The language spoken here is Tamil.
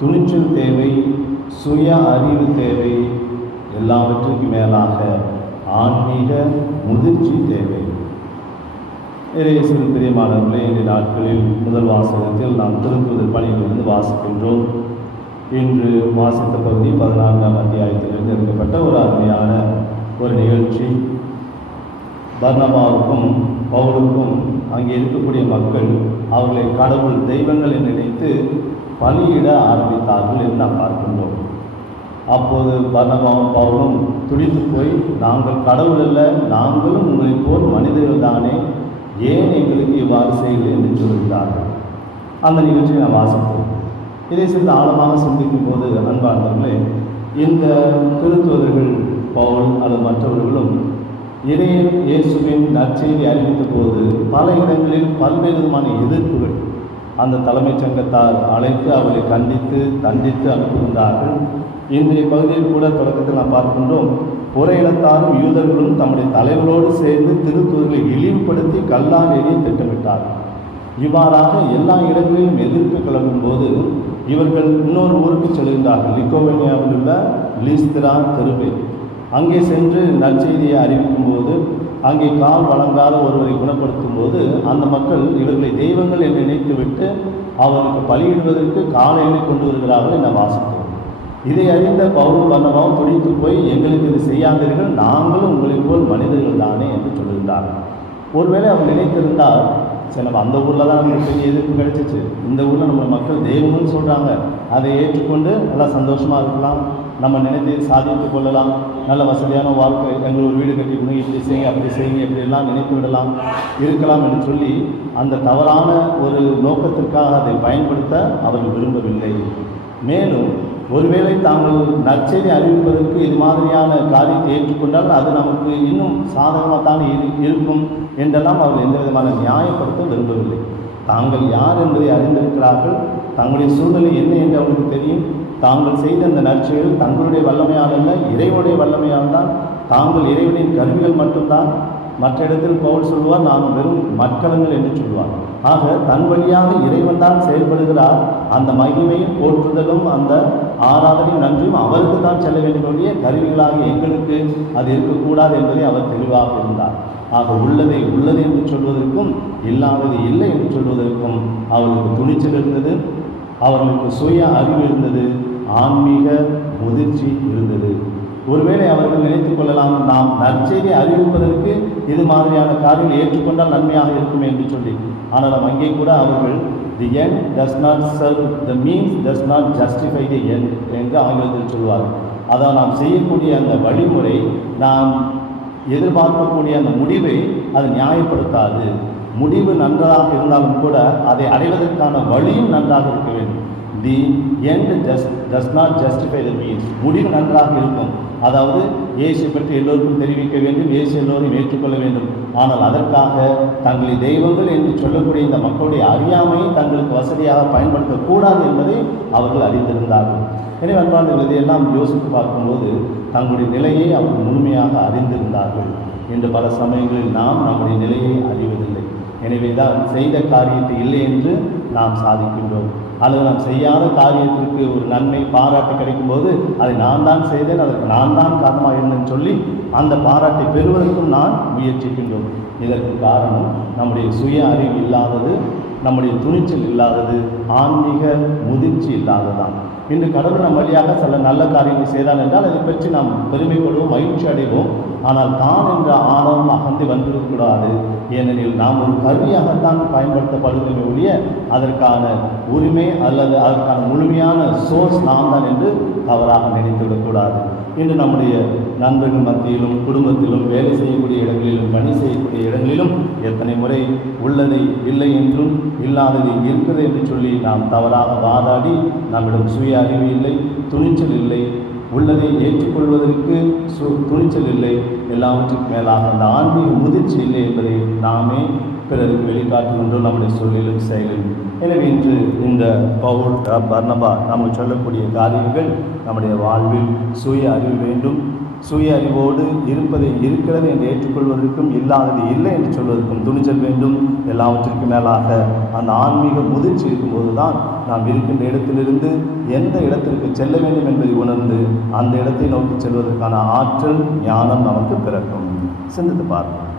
துணிச்சல் தேவை சுய அறிவு தேவை எல்லாவற்றுக்கும் மேலாக ஆன்மீக முதிர்ச்சி தேவை. இறையேசுவில் பிரியமானவர்களே இந்த நாட்களில் முதல் வாசகத்தில் நாம் திருப்புதல் பணியிலிருந்து வாசிக்கின்றோம். இன்று வாசித்த பகுதி பதினான்காம் அத்தியாயத்திலிருந்து எடுக்கப்பட்ட ஒரு அருமையான ஒரு நிகழ்ச்சி. பர்ணபாவுக்கும் பவுலுக்கும் அங்கே இருக்கக்கூடிய மக்கள் அவர்களை கடவுள் தெய்வங்களை நினைத்து பலியிட ஆரம்பித்தார்கள் என்று நாம் பார்க்கின்றோம். அப்போது பர்ணபாவும் பவுலும் துடித்து போய் நாங்கள் கடவுள் அல்ல நாங்களும் உங்களைப் போல் மனிதர்கள் தானே ஏன் எங்களுக்கு இவ்வாறு செய்கிறேன் என்று சொல்கிறார்கள் அந்த நிகழ்ச்சியை நாம் வாசிப்போம். இதை சிறிது ஆழமாக சிந்திக்கும் போது அன்பார்ந்தவர்களே இந்த திருத்துவதர்கள் பவுல் அல்லது மற்றவர்களும் இறைய இயேசுவின் நற்செய்தி அறிவித்த போது பல இடங்களில் பல்வேறு விதமான எதிர்ப்புகள் அந்த தலைமைச் சங்கத்தார் அழைத்து அவளை கண்டித்து தண்டித்து அனுப்பியிருந்தார்கள். இன்றைய பகுதியில் கூட தொடக்கத்தில் நாம் பார்க்கின்றோம் புற இனத்தாரும் யூதர்களும் தம்முடைய தலைவரோடு சேர்ந்து திருத்தூர்களை இழிவுபடுத்தி கல்லால் எறிய திட்டமிட்டார்கள் இவ்வாறாக எல்லா இடங்களிலும் எதிர்ப்பு கிளம்பும் போது இவர்கள் இன்னொரு ஊருக்கு செல்கின்றார்கள். லிக்கோவேனியாவில் உள்ள லீஸ்திரா தெருவே அங்கே சென்று நற்செய்தியை அறிவிக்கும் போது அங்கே கால் வழங்காத ஒருவரை குணப்படுத்தும் போது அந்த மக்கள் இவர்களை தெய்வங்கள் என்று நினைத்துவிட்டு அவருக்கு பலியிடுவதற்கு காலை கொண்டு வருகிறார்கள் என வாசித்தோம். இதை அறிந்த பவுல் வண்ணமாவும் துடித்து போய் எங்களுக்கு இது செய்யாதீர்கள் நாங்களும் உங்களைப் போல் மனிதர்கள் தானே என்று சொல்லுகிறார்கள் ஒருவேளை அவர் நினைத்திருந்தால் சரி நம்ம அந்த ஊரில் தான் நமக்கு பெரிய எதிர்ப்பு கிடைச்சிச்சு. இந்த ஊரில் நம்ம மக்கள் தெய்வம்னு சொல்கிறாங்க அதை ஏற்றுக்கொண்டு நல்லா சந்தோஷமாக இருக்கலாம். நம்ம நினைத்து சாதித்து கொள்ளலாம். நல்ல வசதியான வாழ்க்கை எங்கள் ஒரு வீடு கட்டிக்கணும் இப்படி செய்யுங்க அப்படி செய்யுங்க இப்படி எல்லாம் நினைத்து விடலாம் இருக்கலாம் என்று சொல்லி அந்த தவறான ஒரு நோக்கத்திற்காக அதை பயன்படுத்த அவர்கள் விரும்பவில்லை. மேலும் ஒருவேளை தாங்கள் நற்செய்தி அறிவிப்பதற்கு இது மாதிரியான காரியத்தை ஏற்றுக்கொண்டால் அது நமக்கு இன்னும் சாதகமாகத்தான் இரு இருக்கும் என்றெல்லாம் அவர்கள் எந்த விதமான நியாயப்படுத்த விரும்பவில்லை. தாங்கள் யார் என்பதை அறிந்திருக்கிறார்கள் தங்களுடைய சூழ்நிலை என்ன என்று அவர்களுக்கு தெரியும். தாங்கள் செய்த அந்த நற்செயல் தங்களுடைய வல்லமையால் அல்ல இறைவனுடைய வல்லமையால் தான். தாங்கள் இறைவனின் கருவிகள் மட்டும்தான். மற்ற இடத்தில் பவுல் சொல்வார் நாம் வெறும் மட்கலங்கள் என்று சொல்வார் ஆக தன் வழியாக இறைவன் தான் செயல்படுகிறார். அந்த மகிமையும் போற்றுதலும் அந்த ஆராதனையும் நன்றியும் அவருக்கு தான் செல்ல வேண்டிய கருவிகளாக எங்களுக்கு அது இருக்கக்கூடாது என்பதை அவர் தெளிவாக இருந்தார். ஆக உள்ளதை உள்ளது என்று சொல்வதற்கும் இல்லாதது இல்லை என்று சொல்வதற்கும் அவர்களுக்கு துணிச்சல் இருந்தது. அவர்களுக்கு சுய அறிவு இருந்தது. ஆன்மீக முதிர்ச்சி இருந்தது. ஒருவேளை அவர்கள் நினைத்துக் கொள்ளலாம் நாம் நற்செய்தி அறிவிப்பதற்கு இது மாதிரியான காரியங்கள் ஏற்றுக்கொண்டால் நன்மையாக இருக்கும் என்று சொல்லி. ஆனால் அங்கே கூட அவர்கள் the end does not serve the means does not justify the end என்று ஆங்கிலத்தில் சொல்வார்கள். அதான் நாம் செய்யக்கூடிய அந்த வழிமுறை நாம் எதிர்பார்க்கக்கூடிய அந்த முடிவை அது நியாயப்படுத்தாது. முடிவு நன்றாக இருந்தாலும் கூட அதை அடைவதற்கான வழியும் நன்றாக இருக்க வேண்டும். The end just just not justify the means முடிவு நன்றாக இருக்கும். அதாவது இயேசு பற்றி எல்லோருக்கும் தெரிவிக்க வேண்டும் இயேசு எல்லோரும் ஏற்றுக்கொள்ள வேண்டும். ஆனால் அதற்காக தங்களை தெய்வங்கள் என்று சொல்லக்கூடிய இந்த மக்களுடைய அறியாமையை தங்களுக்கு வசதியாக பயன்படுத்தக்கூடாது என்பதை அவர்கள் அறிந்திருந்தார்கள். எனவே அன்பான இதையெல்லாம் யோசித்து பார்க்கும்போது தங்களுடைய நிலையை அவர்கள் முழுமையாக அறிந்திருந்தார்கள். என்று பல சமயங்களில் நாம் நம்முடைய நிலையை அறிவதில்லை. எனவே தான் செய்த காரியத்தை இல்லை என்று நாம் சாதிக்கின்றோம். அல்லது நாம் செய்யாத காரியத்திற்கு ஒரு நன்மை பாராட்டு கிடைக்கும்போது அதை நான் தான் செய்தேன் அதற்கு நான் தான் காரணமாக இருந்தேன் சொல்லி அந்த பாராட்டை பெறுவதற்கும் நான் முயற்சிக்கின்றோம். இதற்கு காரணம் நம்முடைய சுய அறிவு இல்லாதது நம்முடைய துணிச்சல் இல்லாதது ஆன்மீக முதிர்ச்சி இல்லாததான் இன்று கடவுள் நம் வழியாக சில நல்ல காரியங்களை செய்தான் என்றால் அதை பற்றி நாம் பெருமைப்படுவோம் மகிழ்ச்சி அடைவோம். ஆனால் தான் என்ற ஆணவம் அகந்து வந்துவிடக்கூடாது. ஏனெனில் நாம் ஒரு கருவியாகத்தான் பயன்படுத்தப்படுகிறோமே ஒழிய அதற்கான உரிமை அல்லது அதற்கான முழுமையான சோர்ஸ் நாம் தான் என்று தவறாக நினைத்துவிடக்கூடாது. இன்று நம்முடைய நண்பர்கள் மத்தியிலும் குடும்பத்திலும் வேலை செய்யக்கூடிய இடங்களிலும் பணி செய்யக்கூடிய இடங்களிலும் எத்தனை முறை உள்ளதை இல்லை என்றும் இல்லாதது இருக்கிறது என்று சொல்லி நாம் தவறாக வாதாடி நம்மிடம் சுய அறிவு இல்லை துணிச்சல் இல்லை உள்ளதை ஏற்றுக்கொள்வதற்கு சு துணிச்சல் இல்லை. எல்லாவற்றுக்கும் மேலாக அந்த ஆன்மீக முதிர்ச்சி இல்லை என்பதை நாமே பிறருக்கு வெளிக்காட்டுகின்றோம் நம்முடைய சொல்லிலும் செயலிலும். எனவே இன்று இந்த பவுல் பர்ணபா நமக்கு சொல்லக்கூடிய காரியங்கள் நம்முடைய வாழ்வில் சுய அறிவு வேண்டும். சுய அறிவோடு இருப்பதை இருக்கிறது என்று ஏற்றுக்கொள்வதற்கும் இல்லாதது இல்லை என்று சொல்வதற்கும் துணிச்சல் வேண்டும். எல்லாவற்றிற்கும் மேலாக அந்த ஆன்மீக முதிர்ச்சி இருக்கும்போது தான் நாம் இருக்கின்ற இடத்திலிருந்து எந்த இடத்திற்கு செல்ல வேண்டும் என்பதை உணர்ந்து அந்த இடத்தை நோக்கி செல்வதற்கான ஆற்றல் ஞானம் நமக்கு பிறக்கும். சிந்தித்து பார்ப்போம்